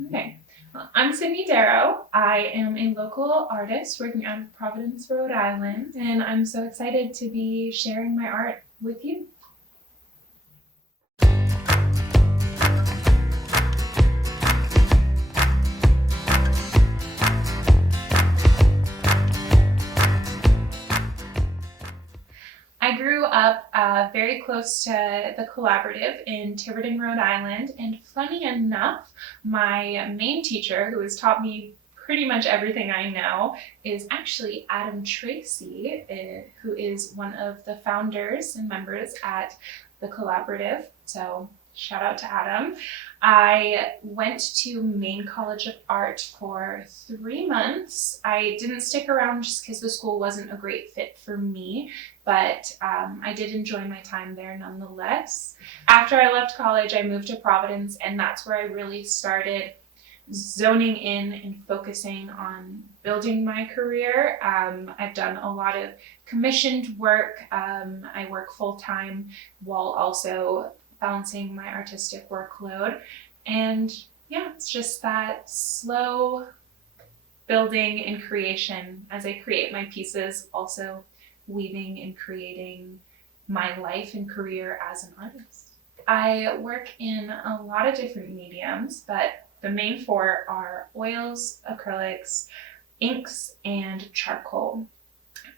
Okay. Well, I'm Sydney Darrow. I am a local artist working out of Providence, Rhode Island, and I'm so excited to be sharing my art with you. I grew up very close to the Collaborative in Tiverton, Rhode Island, and funny enough, my main teacher, who has taught me pretty much everything I know, is actually Adam Tracy, who is one of the founders and members at the Collaborative. So shout out to Adam. I went to Maine College of Art for 3 months. I didn't stick around just because the school wasn't a great fit for me, but I did enjoy my time there nonetheless. After I left college, I moved to Providence, and that's where I really started zoning in and focusing on building my career. I've done a lot of commissioned work. I work full time while also balancing my artistic workload. And yeah, it's just that slow building and creation as I create my pieces, also weaving and creating my life and career as an artist. I work in a lot of different mediums, but the main four are oils, acrylics, inks, and charcoal.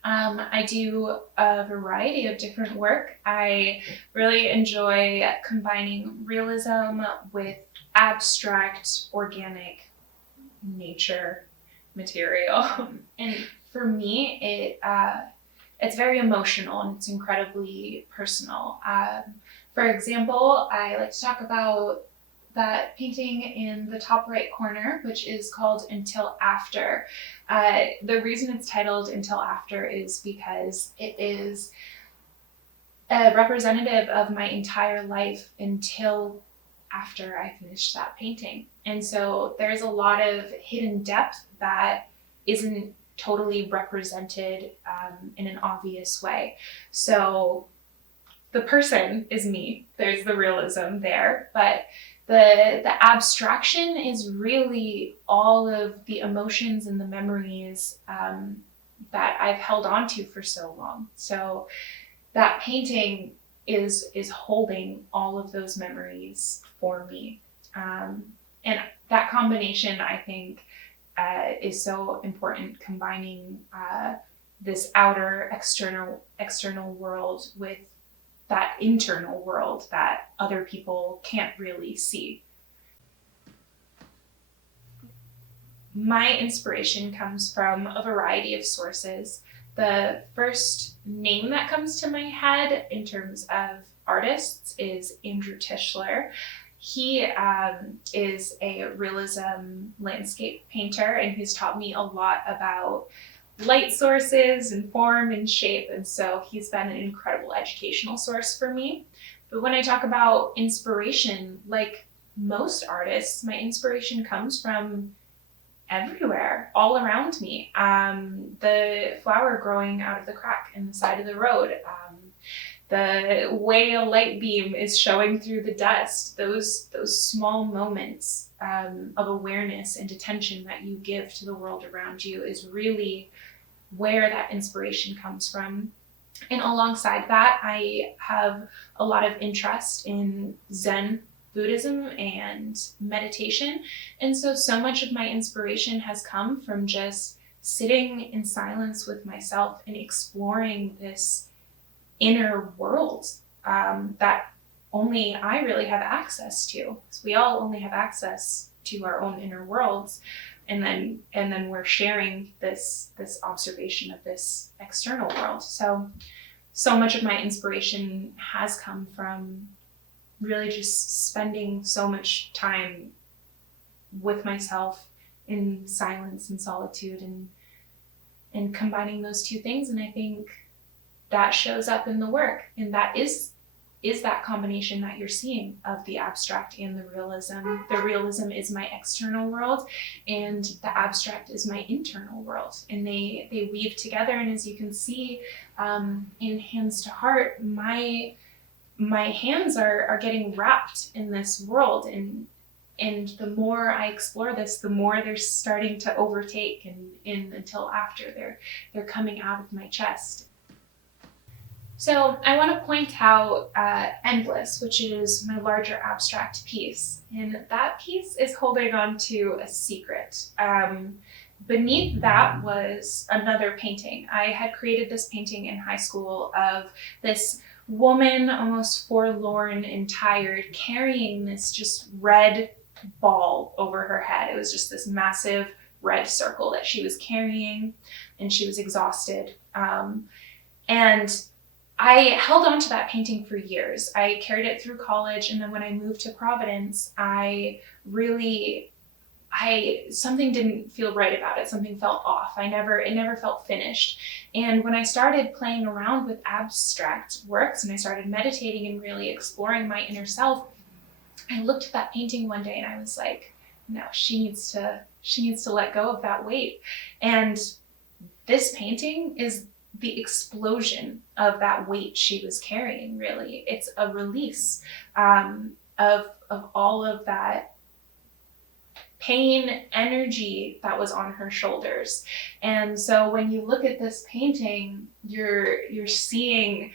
I do a variety of different work. I really enjoy combining realism with abstract, organic nature material. And for me, it's very emotional and it's incredibly personal. For example, I like to talk about that painting in the top right corner, which is called Until After. The reason it's titled Until After is because it is a representative of my entire life until after I finished that painting. And so there's a lot of hidden depth that isn't totally represented in an obvious way. So the person is me. There's the realism there, but the abstraction is really all of the emotions and the memories that I've held on to for so long. So that painting is holding all of those memories for me, and that combination I think is so important, combining this outer external world with that internal world that other people can't really see. My inspiration comes from a variety of sources. The first name that comes to my head in terms of artists is Andrew Tischler. He is a realism landscape painter, and he's taught me a lot about light sources and form and shape, and so he's been an incredible educational source for me. But when I talk about inspiration, like most artists, my inspiration comes from everywhere, all around me. The flower growing out of the crack in the side of the road, the way a light beam is showing through the dust, those small moments of awareness and attention that you give to the world around you is really where that inspiration comes from. And alongside that, I have a lot of interest in Zen Buddhism and meditation. And so much of my inspiration has come from just sitting in silence with myself and exploring this inner world that only I really have access to. So we all only have access to our own inner worlds, and then we're sharing this observation of this external world. So much of my inspiration has come from really just spending so much time with myself in silence and solitude, and combining those two things. And I think that shows up in the work, and that is that combination that you're seeing of the abstract and the realism. The realism is my external world, and the abstract is my internal world, and they weave together. And as you can see in Hands to Heart, my hands are getting wrapped in this world, and And the more I explore this, the more they're starting to overtake, and until after they're coming out of my chest. So I want to point out Endless, which is my larger abstract piece. And that piece is holding on to a secret. Beneath that was another painting. I had created this painting in high school of this woman, almost forlorn and tired, carrying this just red ball over her head. It was just this massive red circle that she was carrying, and she was exhausted. And I held on to that painting for years. I carried it through college, and then when I moved to Providence, something didn't feel right about it. Something felt off. It never felt finished. And when I started playing around with abstract works and I started meditating and really exploring my inner self, I looked at that painting one day and I was like, no, she needs to let go of that weight. And this painting is the explosion of that weight she was carrying, really. It's a release of all of that pain, energy that was on her shoulders. And so when you look at this painting, you're seeing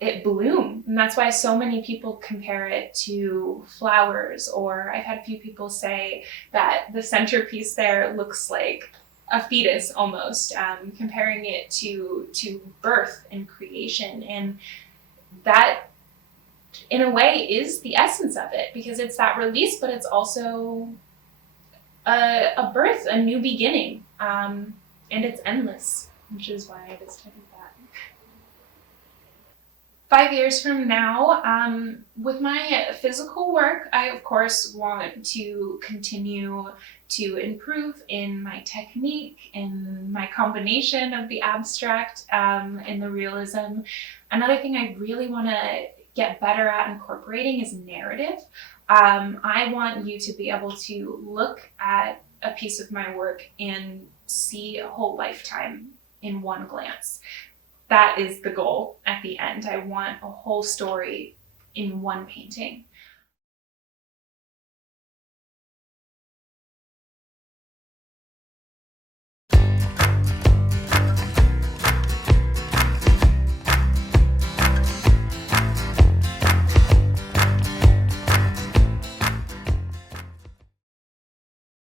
it bloom. And that's why so many people compare it to flowers, or I've had a few people say that the centerpiece there looks like a fetus almost, comparing it to birth and creation. And that, in a way, is the essence of it, because it's that release, but it's also a birth, a new beginning, and it's endless, which is why I just titled that. 5 years from now, with my physical work, I of course want to continue to improve in my technique, in my combination of the abstract and the realism. Another thing I really want to get better at incorporating is narrative. I want you to be able to look at a piece of my work and see a whole lifetime in one glance. That is the goal at the end. I want a whole story in one painting.